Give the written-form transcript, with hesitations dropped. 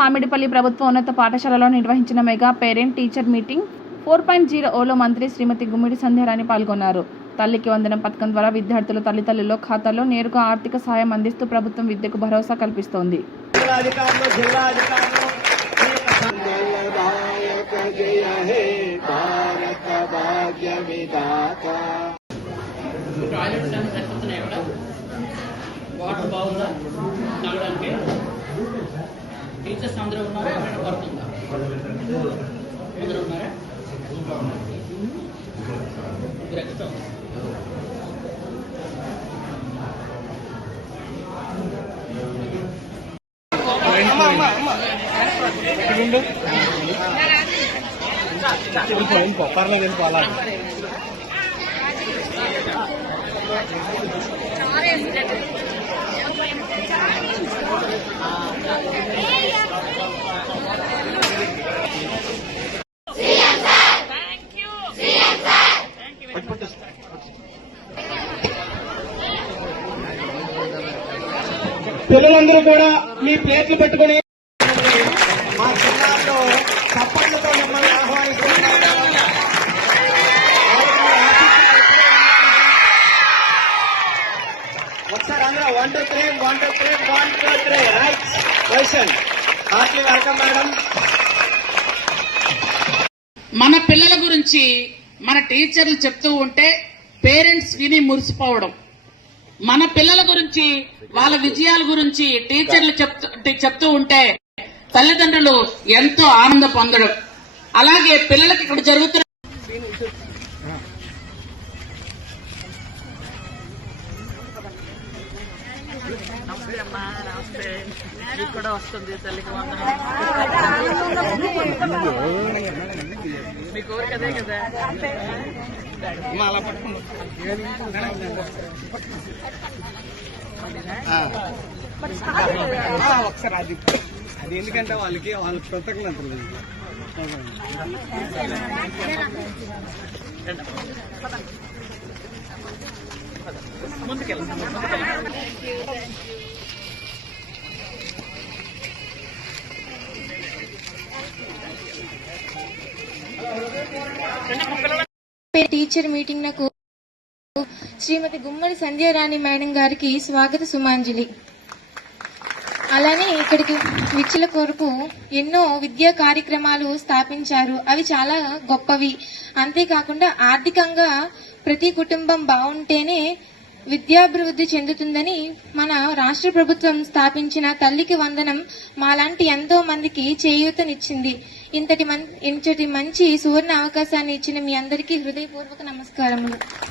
మామిడిపల్లి ప్రభుత్వ ఉన్నత పాఠశాలలో నిర్వహించిన మెగా పేరెంట్ టీచర్ మీటింగ్ 4.0లో మంత్రి శ్రీమతి గుమ్మిడి సంధ్యారాణి పాల్గొన్నారు. తల్లికి వందనం పథకం ద్వారా విద్యార్థుల తల్లిదండ్రుల ఖాతాల్లో నేరుగా ఆర్థిక సాయం అందిస్తూ ప్రభుత్వం విద్యకు భరోసా కల్పిస్తోంది. వాటర్ బాగుందా తాగడానికి? టీచర్స్ అందరూ ఉన్నారా? ఎవరైనా పడుతుందా? అందరూ ఉన్నారా? ఎక్స్ట్రా పిల్లలందరూ కూడా మీ ప్లేట్లు పెట్టుకుని మా జిల్లాలో చప్పట్లతో మిమ్మల్ని ఆహ్వానిస్తున్నారు. ఒకసారి అందరూ 1 2 3 1 2 3 1 2 3 right question heartily welcome madam. మన పిల్లల గురించి మన టీచర్లు చెప్తూ ఉంటే పేరెంట్స్ విని మురిసిపోవడం, మన పిల్లల గురించి వాళ్ళ విజయాల గురించి టీచర్లు చెప్తూ ఉంటే తల్లిదండ్రులు ఎంతో ఆనందం పొందడం. అలాగే పిల్లలకి ఇక్కడ జరుగుతున్న కూడా వస్తుంది తల్లికి వందనం. మీ కోరిక అదే కదా. ఒకసారి అది ఎందుకంటే వాళ్ళకి కృతజ్ఞతలు. టీచర్ మీటింగ్ నకు శ్రీమతి గుమ్మడి సంధ్యారాణి మేడం గారికి స్వాగత సుమాంజలి. అలానే ఇక్కడికి విచ్చుల కొరకు ఎన్నో విద్యా కార్యక్రమాలు స్థాపించారు. అవి చాలా గొప్పవి. అంతేకాకుండా ఆర్థికంగా ప్రతి కుటుంబం బాగుంటేనే విద్యాభివృద్ధి చెందుతుందని మన రాష్ట్ర ప్రభుత్వం స్థాపించిన తల్లికి వందనం మాలాంటి ఎంతో మందికి చేయూతనిచ్చింది. ఇంతటి మంచి సువర్ణ అవకాశాన్ని ఇచ్చిన మీ అందరికీ హృదయపూర్వక నమస్కారములు.